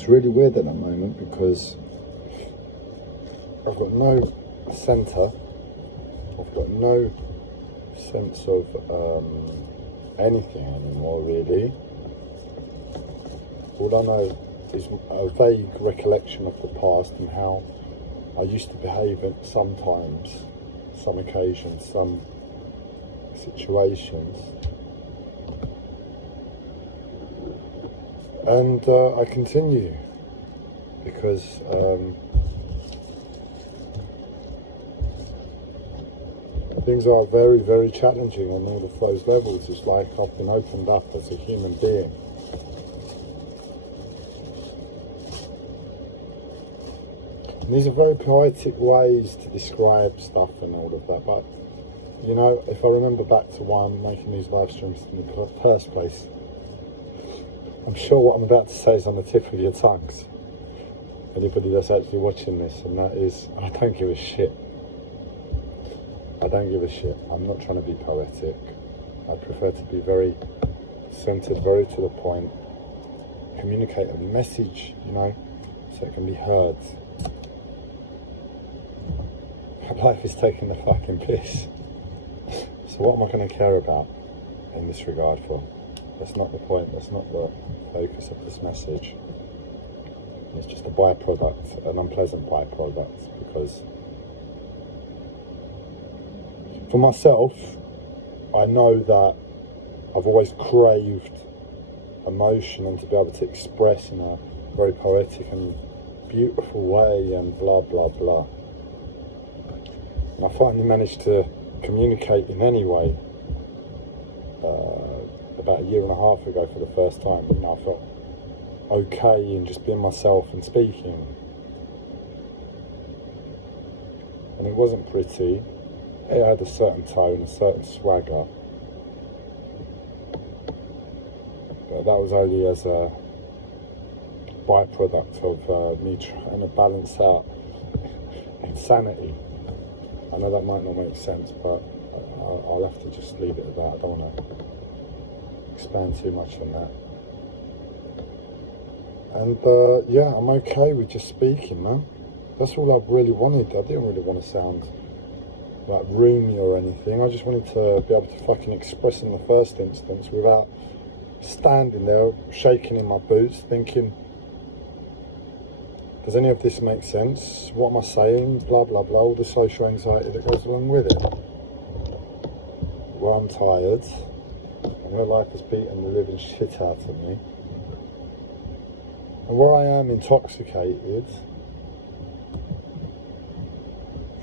It's really weird at the moment because I've got no centre, I've got no sense of anything anymore really. All I know is a vague recollection of the past and how I used to behave at sometimes, some occasions, some situations. And I continue because things are very, very challenging on all of those levels. It's like I've been opened up as a human being. And these are very poetic ways to describe stuff and all of that, but you know, if I remember back to why I'm making these live streams in the first place, I'm sure what I'm about to say is on the tip of your tongues. Anybody that's actually watching this, and that is, I don't give a shit. I don't give a shit. I'm not trying to be poetic. I prefer to be very centered, very to the point, communicate a message, you know, so it can be heard. My life is taking the fucking piss. So what am I going to care about in this regard for? That's not the point, that's not the focus of this message. It's just a byproduct, an unpleasant byproduct, because for myself, I know that I've always craved emotion and to be able to express in a very poetic and beautiful way and blah, blah, blah. And I finally managed to communicate in any way about a year and a half ago for the first time. You know, I felt okay in just being myself and speaking. And it wasn't pretty. It had a certain tone, a certain swagger. But that was only as a byproduct of me trying to balance out insanity. I know that might not make sense, but I'll have to just leave it at that. I don't want to expand too much on that. And yeah, I'm okay with just speaking, man. That's all I really wanted. I didn't really want to sound like roomy or anything. I just wanted to be able to fucking express in the first instance without standing there shaking in my boots thinking, does any of this make sense? What am I saying? Blah, blah, blah. All the social anxiety that goes along with it. Well, I'm tired. And my life has beaten the living shit out of me. And where I am intoxicated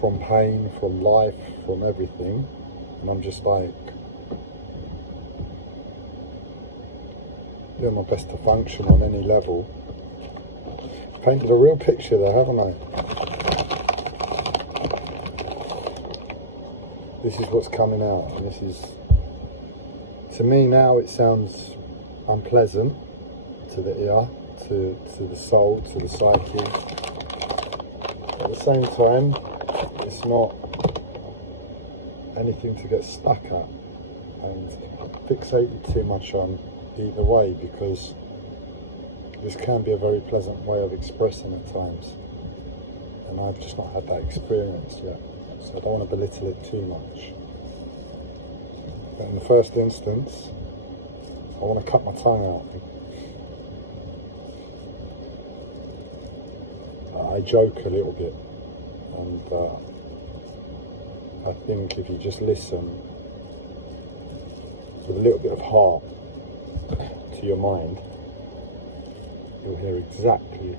from pain, from life, from everything, and I'm just like doing my best to function on any level. Painted a real picture there, haven't I? This is what's coming out, and this is, to me now, it sounds unpleasant to the ear, to the soul, to the psyche. At the same time, it's not anything to get stuck at and fixated too much on either way, because this can be a very pleasant way of expressing at times, and I've just not had that experience yet, so I don't want to belittle it too much. But in the first instance, I want to cut my tongue out. I joke a little bit, and I think if you just listen with a little bit of heart to your mind, you'll hear exactly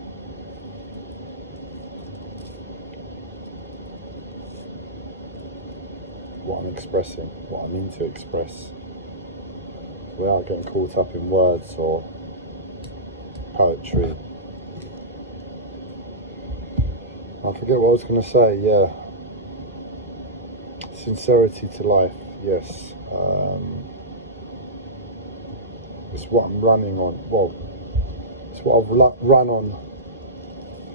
what I'm expressing, what I mean to express, without getting caught up in words or poetry. I forget what I was going to say, yeah. Sincerity to life, yes. It's what I'm running on. Well, it's what I've run on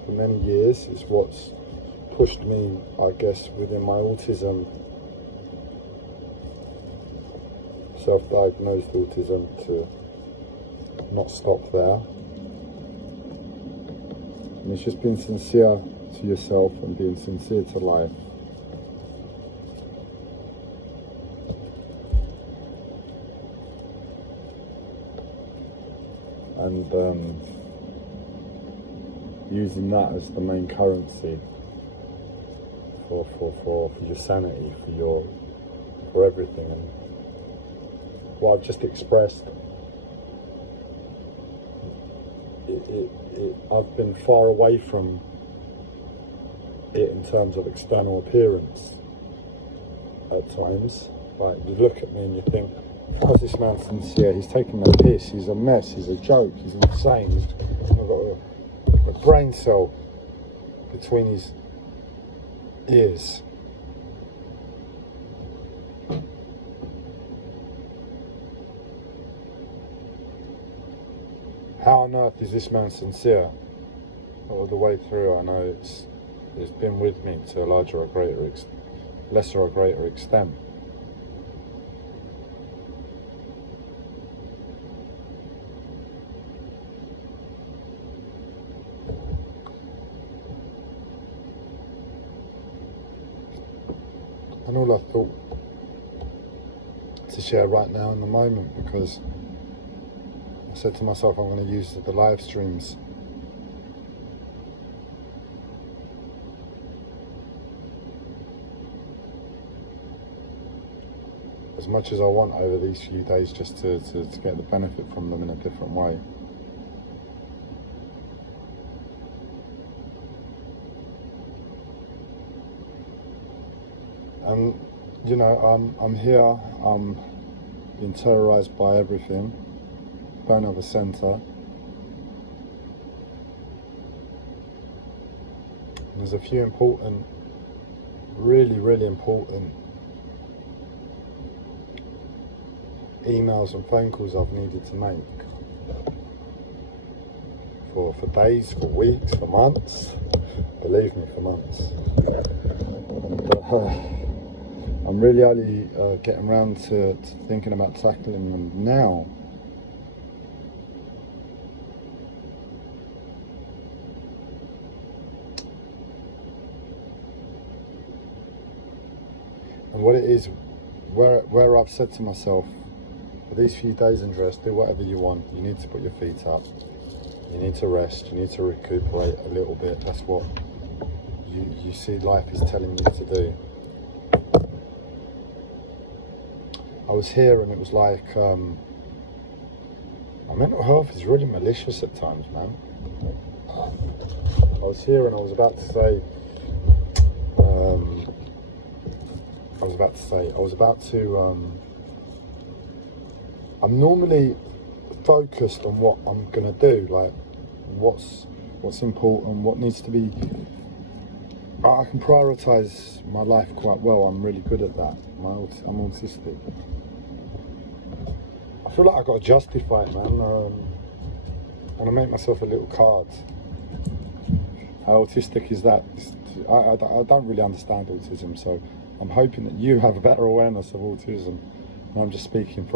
for many years. It's what's pushed me, I guess, within my autism, self-diagnosed autism, to not stop there. And it's just being sincere to yourself and being sincere to life. And using that as the main currency for your sanity, for everything. And what I've just expressed, I've been far away from it in terms of external appearance at times. Like, you look at me and you think, how's this man sincere? He's taking the piss, he's a mess, he's a joke, he's insane. I've got a brain cell between his ears. How on earth is this man sincere? All the way through, I know it's been with me to a larger or greater lesser or greater extent. And all I thought to share right now in the moment, because I said to myself I'm going to use the live streams as much as I want over these few days, just to get the benefit from them in a different way. And you know, I'm here, I'm being terrorised by everything, don't have a centre. And there's a few important, really important emails and phone calls I've needed to make for days, for weeks, for months. Believe me, for months. And, I'm really only getting around to thinking about tackling them now. And what it is, where I've said to myself, for these few days, Andreas, do whatever you want. You need to put your feet up. You need to rest. You need to recuperate a little bit. That's what you see life is telling you to do. I was here and it was like, my mental health is really malicious at times, man. I was here and I was about to say, I'm normally focused on what I'm gonna do, like what's important, what needs to be. I can prioritise my life quite well. I'm really good at that. I'm autistic. I feel like I've got to justify it, man. I want to make myself a little card. How autistic is that? I don't really understand autism, so I'm hoping that you have a better awareness of autism, and I'm just speaking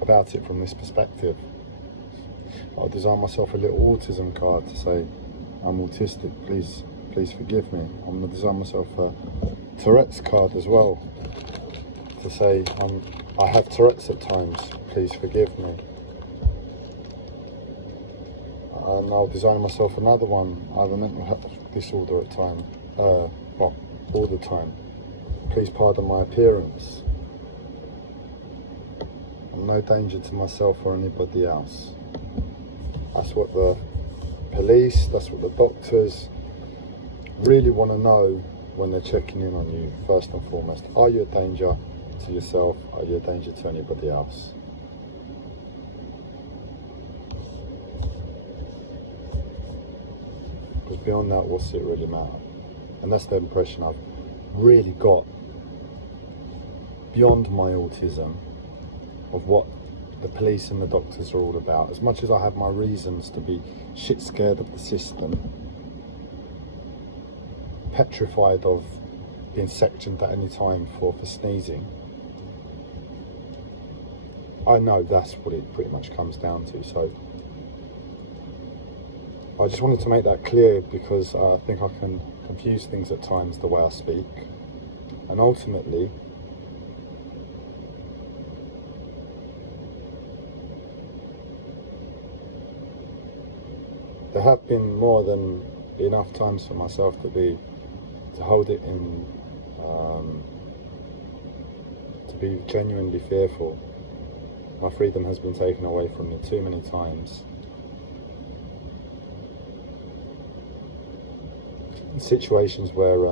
about it from this perspective. I'll design myself a little autism card to say, I'm autistic, please forgive me. I'm going to design myself a Tourette's card as well, to say, I have Tourette's at times, please forgive me. And I'll design myself another one, I have a mental health disorder at times, well, all the time. Please pardon my appearance. I'm no danger to myself or anybody else. That's what the police, that's what the doctors really want to know when they're checking in on you, first and foremost. Are you a danger to yourself? Are you a danger to anybody else? Because beyond that, what's it really matter? And that's the impression I've really got beyond my autism of what the police and the doctors are all about. As much as I have my reasons to be shit scared of the system, petrified of being sectioned at any time for sneezing, I know that's what it pretty much comes down to. So I just wanted to make that clear because I think I can confuse things at times the way I speak. And ultimately, there have been more than enough times for myself to hold it in, to be genuinely fearful. My freedom has been taken away from me too many times. In situations where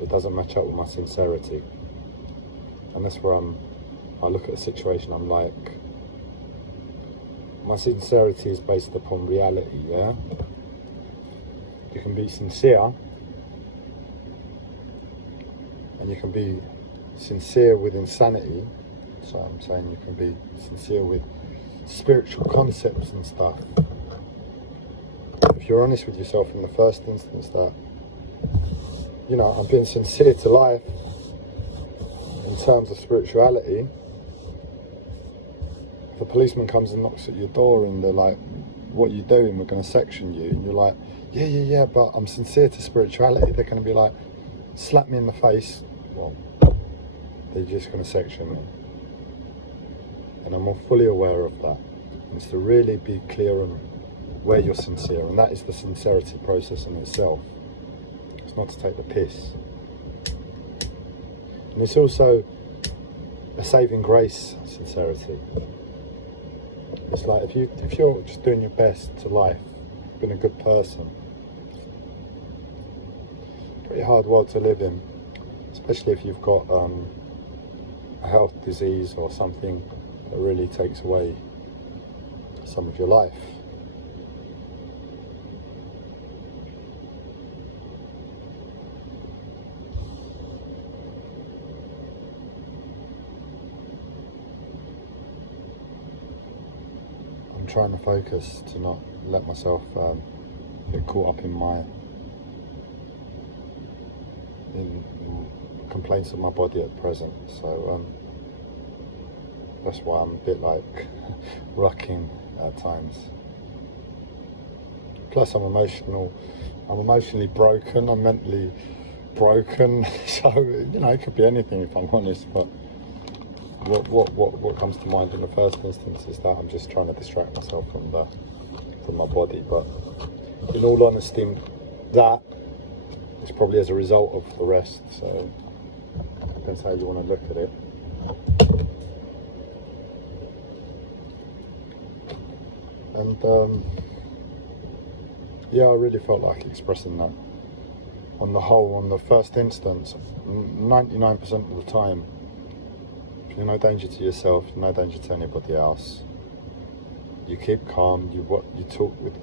it doesn't match up with my sincerity. And that's where I look at a situation, I'm like, my sincerity is based upon reality, yeah? You can be sincere, and you can be sincere with insanity. So I'm saying you can be sincere with spiritual concepts and stuff. If you're honest with yourself in the first instance that, you know, I'm being sincere to life in terms of spirituality. If a policeman comes and knocks at your door and they're like, what are you doing? We're going to section you. And you're like, yeah, but I'm sincere to spirituality. They're going to be like, slap me in the face. Well, they're just going to section me. And I'm fully aware of that. And it's to really be clear on where you're sincere. And that is the sincerity process in itself. It's not to take the piss. And it's also a saving grace sincerity. It's like if you're just doing your best to life, being a good person, pretty hard world to live in, especially if you've got a health disease or something that really takes away some of your life. I'm trying to focus to not let myself get caught up in complaints of my body at present. So that's why I'm a bit like rocking at times. Plus I'm emotionally broken, I'm mentally broken. So, you know, it could be anything if I'm honest, but what comes to mind in the first instance is that I'm just trying to distract myself from my body. But in all honesty, that is probably as a result of the rest. So depends how you want to look at it. And yeah, I really felt like expressing that. On the whole, on the first instance, 99% of the time, if you're no danger to yourself, no danger to anybody else, you keep calm, you talk with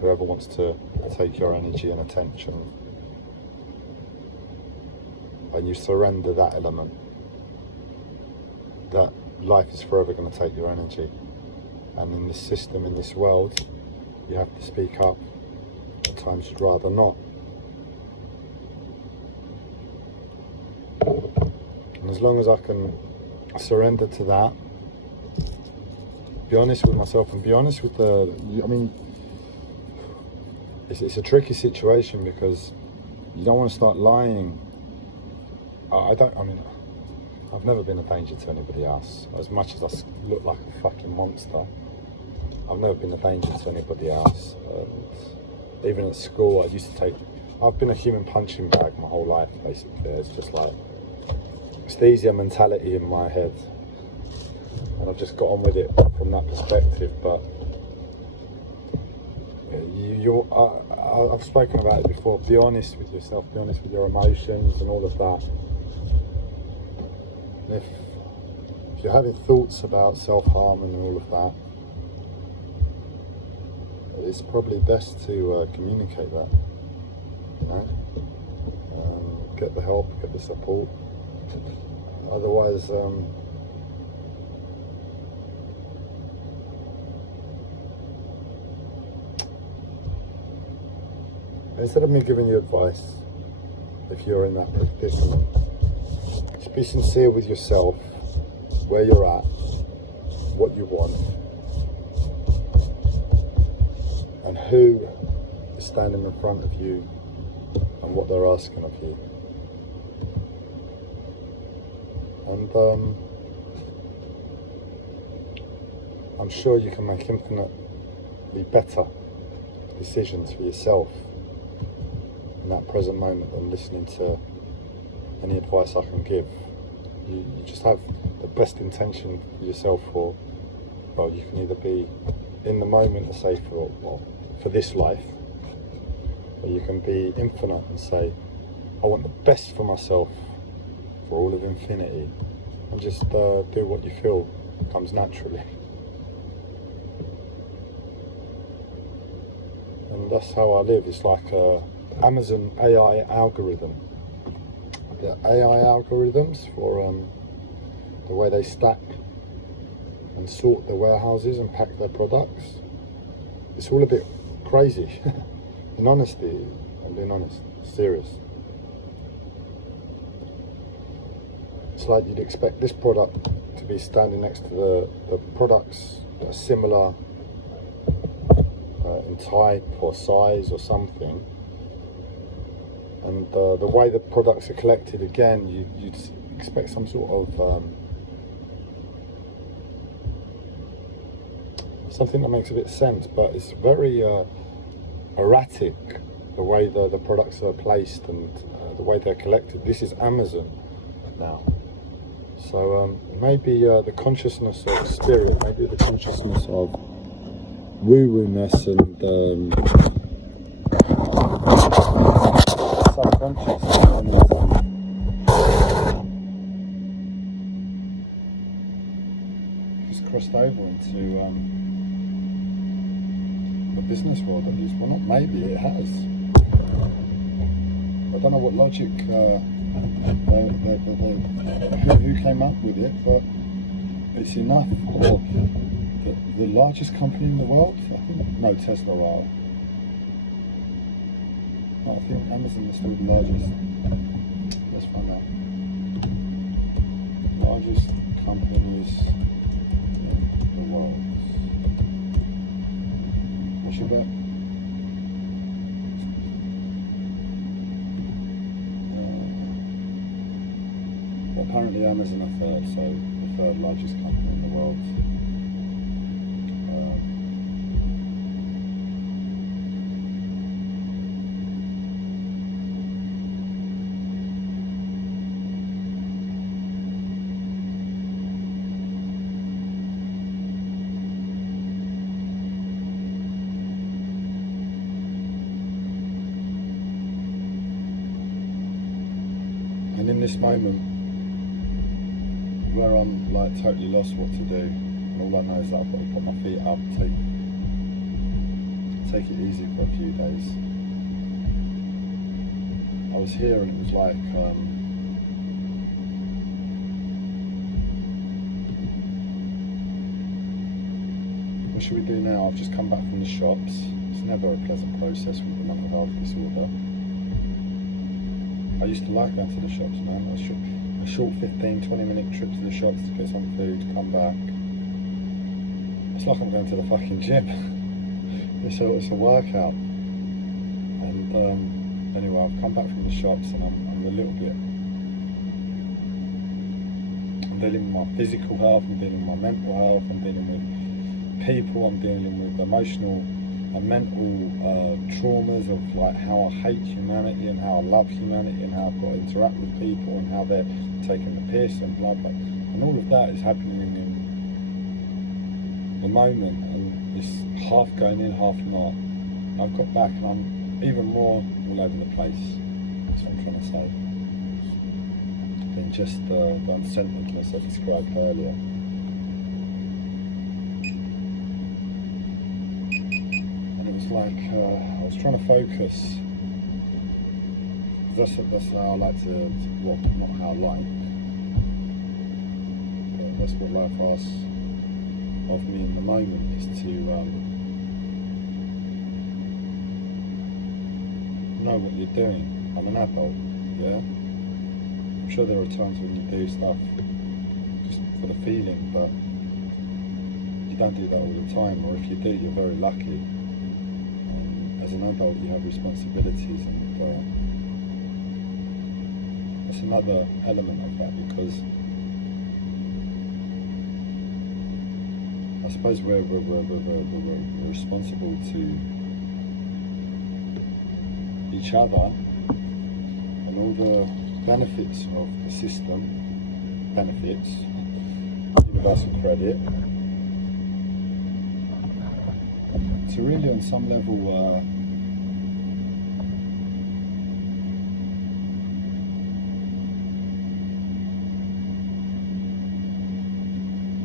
whoever wants to take your energy and attention, and you surrender that element, that life is forever going to take your energy. And in this system, in this world, you have to speak up. At times you'd rather not. And as long as I can surrender to that, be honest with myself and be honest with it's a tricky situation because you don't want to start lying. I've never been a danger to anybody else. As much as I look like a fucking monster, I've never been a danger to anybody else. Even at school, I've been a human punching bag my whole life, basically. It's just like, it's the easier mentality in my head. And I've just got on with it from that perspective. But I've spoken about it before. Be honest with yourself, be honest with your emotions and all of that. And if you're having thoughts about self-harm and all of that, it's probably best to communicate that, you know, get the help, get the support. Otherwise, instead of me giving you advice, if you're in that predicament, just be sincere with yourself, where you're at, what you want, who is standing in front of you and what they're asking of you. And I'm sure you can make infinitely better decisions for yourself in that present moment than listening to any advice I can give. You just have the best intention for yourself, or, well, you can either be in the moment and say for this life, or you can be infinite and say, I want the best for myself for all of infinity, and just do what you feel comes naturally. And that's how I live. It's like Amazon AI algorithm. The AI algorithms for the way they stack and sort their warehouses and pack their products. It's all a bit crazy. In honesty, I'm being honest, serious. It's like you'd expect this product to be standing next to the products that are similar in type or size or something, and the way the products are collected, again, you'd expect some sort of something that makes a bit of sense, but it's very erratic, the way the products are placed and the way they're collected. This is Amazon now. So maybe the consciousness of spirit, maybe the consciousness of woo-woo-ness and subconscious just crossed over into the business world, at least. Well, not maybe, it has. I don't know what logic who came up with it, but it's enough. Or the largest company in the world, I think, no, Tesla are. No, I think Amazon is still the largest. Let's find out. Largest companies in the world. What's your bet? Apparently Amazon are third, so the third largest company in the world. And in this moment, where I'm like totally lost what to do, and all I know is that I've got to put my feet up, take it easy for a few days. I was here and it was like what should we do now? I've just come back from the shops. It's never a pleasant process with the mental health disorder. I used to like going to the shops, man. A short 15-20 minute trip to the shops to get some food, come back. It's like I'm going to the fucking gym. it's a workout. And anyway, I've come back from the shops and I'm a little bit. I'm dealing with my physical health, I'm dealing with my mental health, I'm dealing with people, I'm dealing with emotional and mental traumas of like how I hate humanity and how I love humanity and how I've got to interact with people and how they're taking the piss and blah blah, and all of that is happening in the moment, and it's half going in, half not. I've got back and I'm even more all over the place. That's what I'm trying to say. Than just the uncentredness I described earlier. Like I was trying to focus. That's how I like to, well, not how I like, but that's what life asks of me in the moment, is to know what you're doing. I'm an adult, yeah? I'm sure there are times when you do stuff just for the feeling, but you don't do that all the time, or if you do, you're very lucky. as an adult you have responsibilities, and that's another element of that, because I suppose we're responsible to each other and all the benefits of the system, universal credit, to really on some level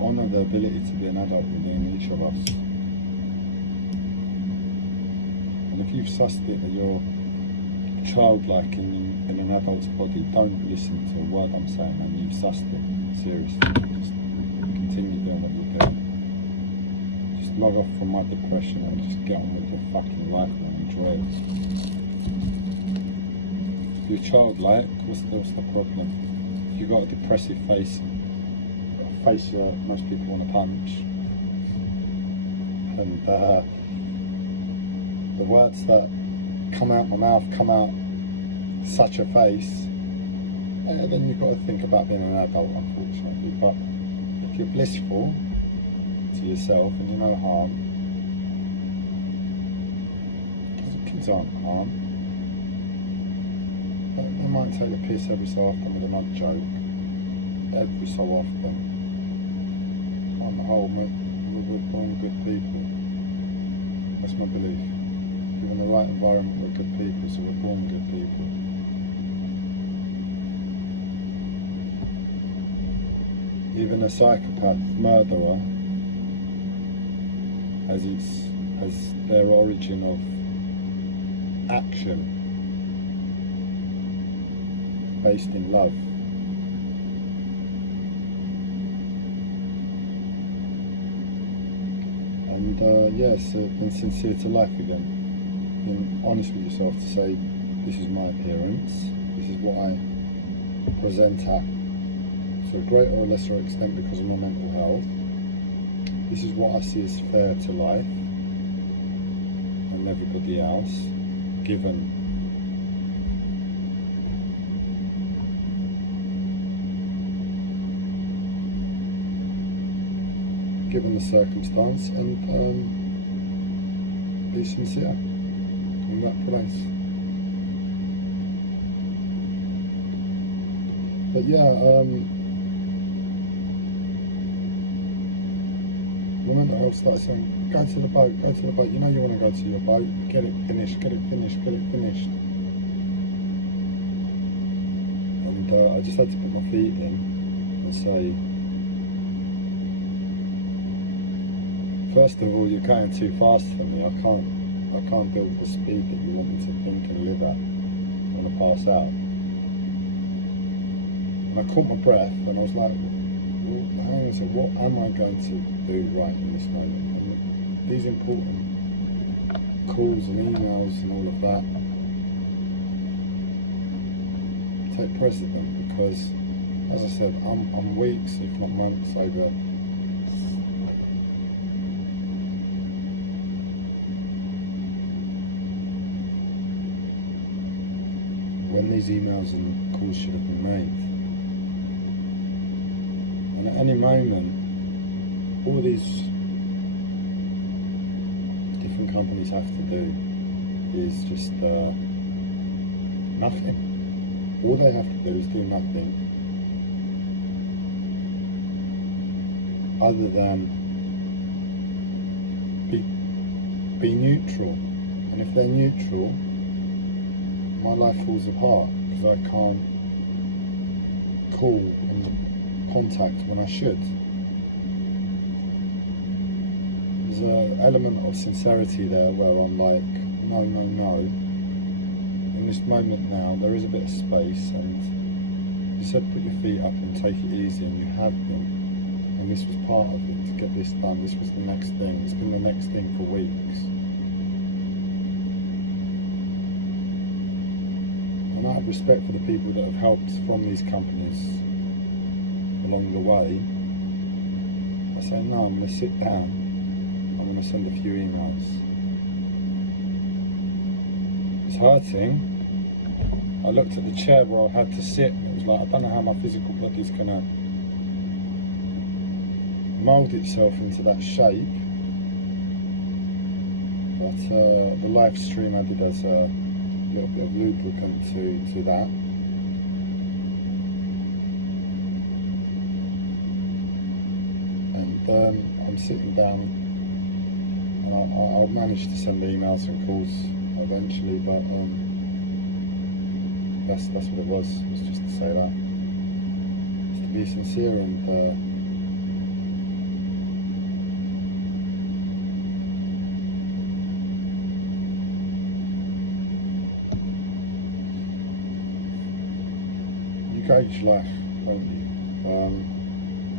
honour the ability to be an adult within each of us. And if you've sussed it that you're childlike in an adult's body, don't listen to a word I'm saying, and you've sussed it, seriously. Just continue doing what you're doing. Just log off from my depression and just get on with your fucking life and enjoy it. If you're childlike, what's the problem? If you've got a depressive face that most people want to punch, and the words that come out my mouth come out such a face, and then you've got to think about being an adult, unfortunately. But if you're blissful to yourself and you know harm, because the kids aren't harm, they might take the piss every so often with another joke, every so often. On the whole, we're born good people. That's my belief. Given the right environment, we're good people, so we're born good people. Even a psychopath murderer has their origin of action based in love. And yes, been sincere to life again. Being honest with yourself to say, this is my appearance, this is what I present at, to a greater or lesser extent because of my mental health. This is what I see as fair to life and everybody else, given the circumstance, and be sincere in that place. But yeah, my mental health started saying, go to the boat, you know you want to go to your boat, get it finished. And I just had to put my feet in and say, first of all, you're going too fast for me. I can't deal with the speed that you want me to think and live at. I'm gonna pass out. And I caught my breath and I was like, well, hang on a second, what am I going to do right in this moment? And these important calls and emails and all of that take precedent, because, as I said, I'm weeks, if not months, over when these emails and calls should have been made. And at any moment, all these different companies have to do is just nothing. All they have to do is do nothing other than be neutral. And if they're neutral, my life falls apart because I can't call and contact when I should. There's an element of sincerity there where I'm like, no. In this moment now, there is a bit of space, and you said put your feet up and take it easy, and you have been. And this was part of it, to get this done. This was the next thing. It's been the next thing for weeks. And I have respect for the people that have helped from these companies along the way. I say, no, I'm going to sit down. I'm going to send a few emails. It's hurting. I looked at the chair where I had to sit, and it was like, I don't know how my physical body's gonna mould itself into that shape. But the live stream added as a little bit of lubricant to that. And I'm sitting down, and I'll manage to send emails and calls eventually, but that's what it was. It was just to say that. Just to be sincere and you gauge life, don't you?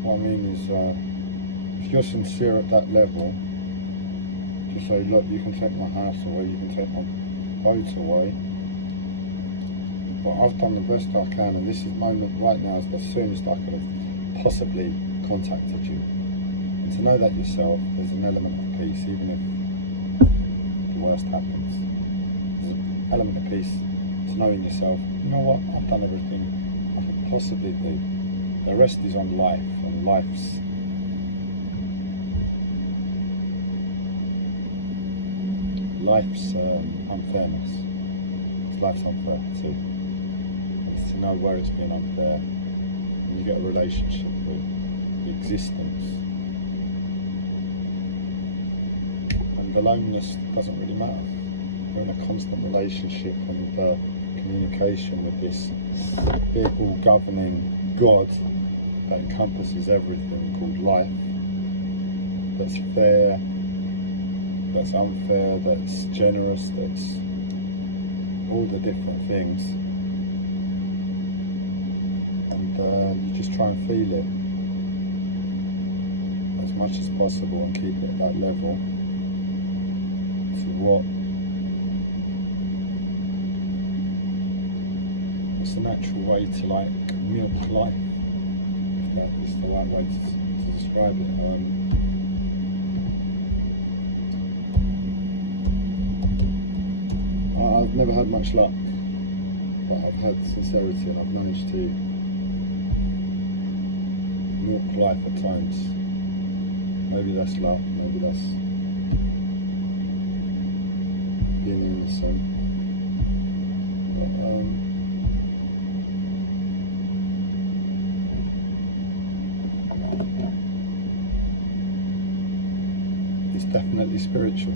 What I mean is, if you're sincere at that level, to say, look, you can take my house away, you can take my boat away, but I've done the best I can, and this is moment right now is the soonest I could have possibly contacted you. And to know that yourself, there's an element of peace, even if the worst happens. There's an element of peace to knowing yourself, you know what, I've done everything I could possibly do. The rest is on life, and life's unfairness. Life's unfair too. It's to know where it's been unfair, and you get a relationship with the existence, and the loneliness doesn't really matter. You're in a constant relationship and communication with this big all-governing God that encompasses everything, called life, that's fair, that's unfair, that's generous, that's all the different things, and you just try and feel it as much as possible and keep it at that level to what's the natural way to like milk life, if that is the right way to describe it. I've never had much luck, but I've had sincerity, and I've managed to milk life at times. Maybe that's luck, maybe that's being innocent, but it's definitely spiritual.